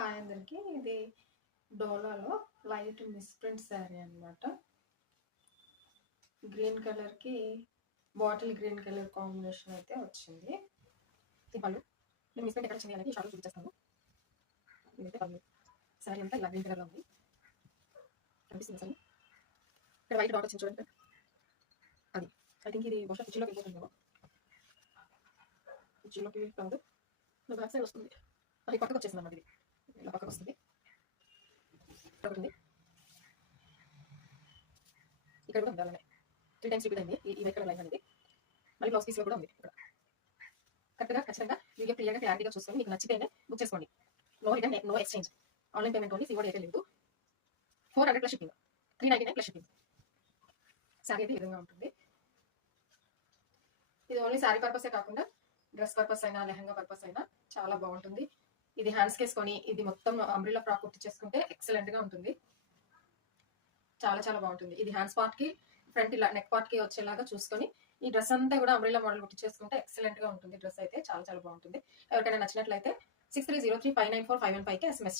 Hi అందరికి. ఇది డోలాలో light misprint sari అనమాట. గ్రీన్ కలర్కి బాటిల్ గ్రీన్ కలర్ కాంబినేషన్ అయితే వచ్చింది. ఈ పళ్ళు నేను మిస్ప్రింట్ ఎక్కడ వచ్చింది అనేది షార్ట్లో చూపిస్తాను. ఇదైతే పళ్ళు. శారీ అంతా ఇలా గ్రీన్ కలర్లో ఉంది, కనిపిస్తుంది అసలు. ఇక్కడ వైట్ డాట్ వచ్చింది చూడండి. అది ఐ థింక్ ఇది బహుశా కుర్చీలోకి వెళ్ళిపోతుందేమో. కుర్చీలోకి కాదు, బ్యాక్ సైడ్ వస్తుంది. అది పక్కకు వచ్చేసింది అన్నమాట. ఇది ఇలా పక్కకు వస్తుంది. ఒకటి ఉంది ఇక్కడ కూడా ఉంది, అలానే 3 times రిపీట్ అయింది ఈ వైట్ కలర్ లైన్ అనేది. మళ్ళీ బ్లౌజ్ పీస్లో కూడా ఉంది. ఇక్కడ కరెక్ట్గా ఖచ్చితంగా వీడియో క్లారిటీగా చూసుకొని మీకు నచ్చితేనే బుక్ చేసుకోండి. No return, no exchange, online payment only. COD అయితే లేదు. 400 plus shipping, 399 plus shipping. Sari అయితే ఈ విధంగా ఉంటుంది. ఇది ఓన్లీ శారీ పర్పసే కాకుండా డ్రెస్ పర్పస్ అయినా లెహంగా పర్పస్ అయినా చాలా బాగుంటుంది. ఇది హ్యాండ్స్ వేసుకొని ఇది మొత్తం అంబ్రిల్లా ఫ్రాక్ కుట్టి చేసుకుంటే ఎక్సలెంట్ గా ఉంటుంది. చాలా చాలా బాగుంటుంది. ఇది హ్యాండ్స్ పార్ట్ కి ఫ్రంట్ ఇలా నెక్ పార్ట్ కి వచ్చేలాగా చూసుకొని ఈ డ్రెస్ అంతా కూడా అంబ్రిల్లా మోడల్ కుట్టి చేసుకుంటే ఎక్సలెంట్ గా ఉంటుంది. డ్రెస్ అయితే చాలా చాలా బాగుంటుంది. ఎవరికైనా నచ్చినట్లయితే 6303594515కి SMS